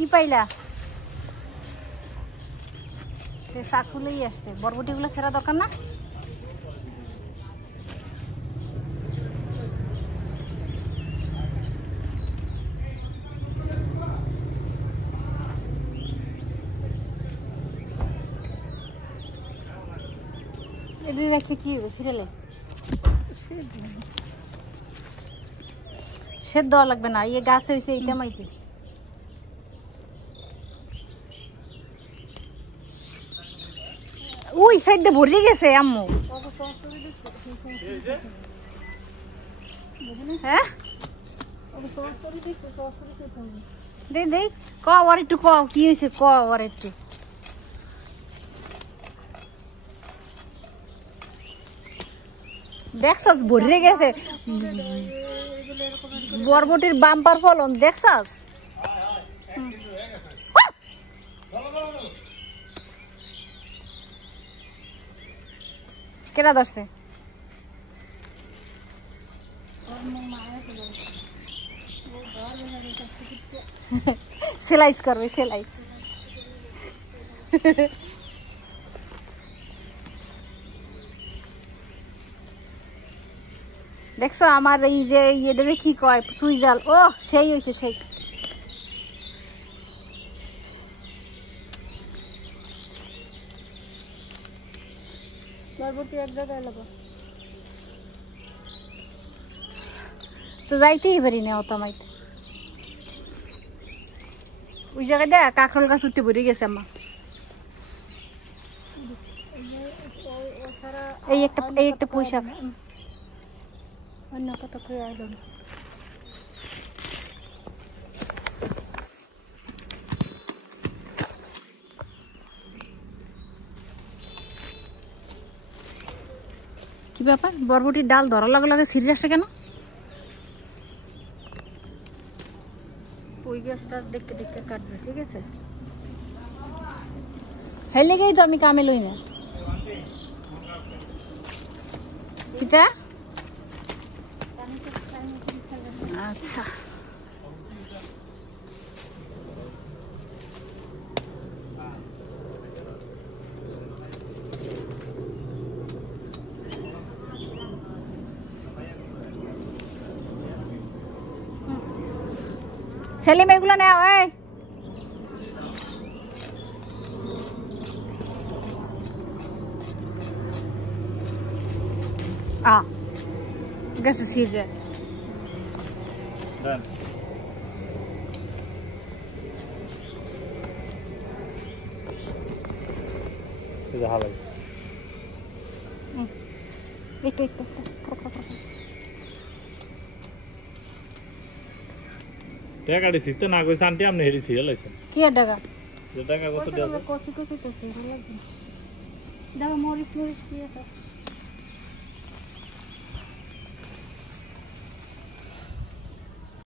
কি পাইলা সে চাকুলেই আসছে বরবটিগুলো ছেঁড়া দরকার না এটা রেখে কি হবে সিরিয়ালে সেদ্ধ দেওয়া লাগবে না ইয়ে গাছ হয়েছে এইটা মাইতে ওই সাইডে ভরে গেছে আম্মু হ্যাঁ দেখ দেখ ক আর একটু ক কি হয়েছে ক আর একটু দেখছস ভরে গেছে বরবটির বাম্পার ফলন দেখছস কেডা ধরছে সেলাইস করবে সেলাইস দেখছো আমার এই যে ইয়েটারে কি কয় সুইজাল ও সেই হয়েছে সেই তো যাইতেই পারি না অত মাইতে ওই জায়গায় দেখ কাঁকরোল গাছ উঠতে ভরে গেছে আমার এই একটা পয়সা অন্য কত করে আইল না কি ব্যাপার বরবটির ডাল ধরা লাগে লাগে সিরিয়াস আসে কেন ওই গাছটা দেখতে দেখতে কাটবে ঠিক আছে হ্যাঁ লেগেই তো আমি কামে লই না কিটা আচ্ছা ছেলে মেয়েগুলো নেওয়া হয় গেছে সিজে Done. This is halal. एक টাকা দিছি তো না কইছ আন্টি আমনে হেরি ছিল লাইছে কি টাকা যে টাকা কত দেব কত কত তো লাগবে দাও মরিচ মরিচ কি আছে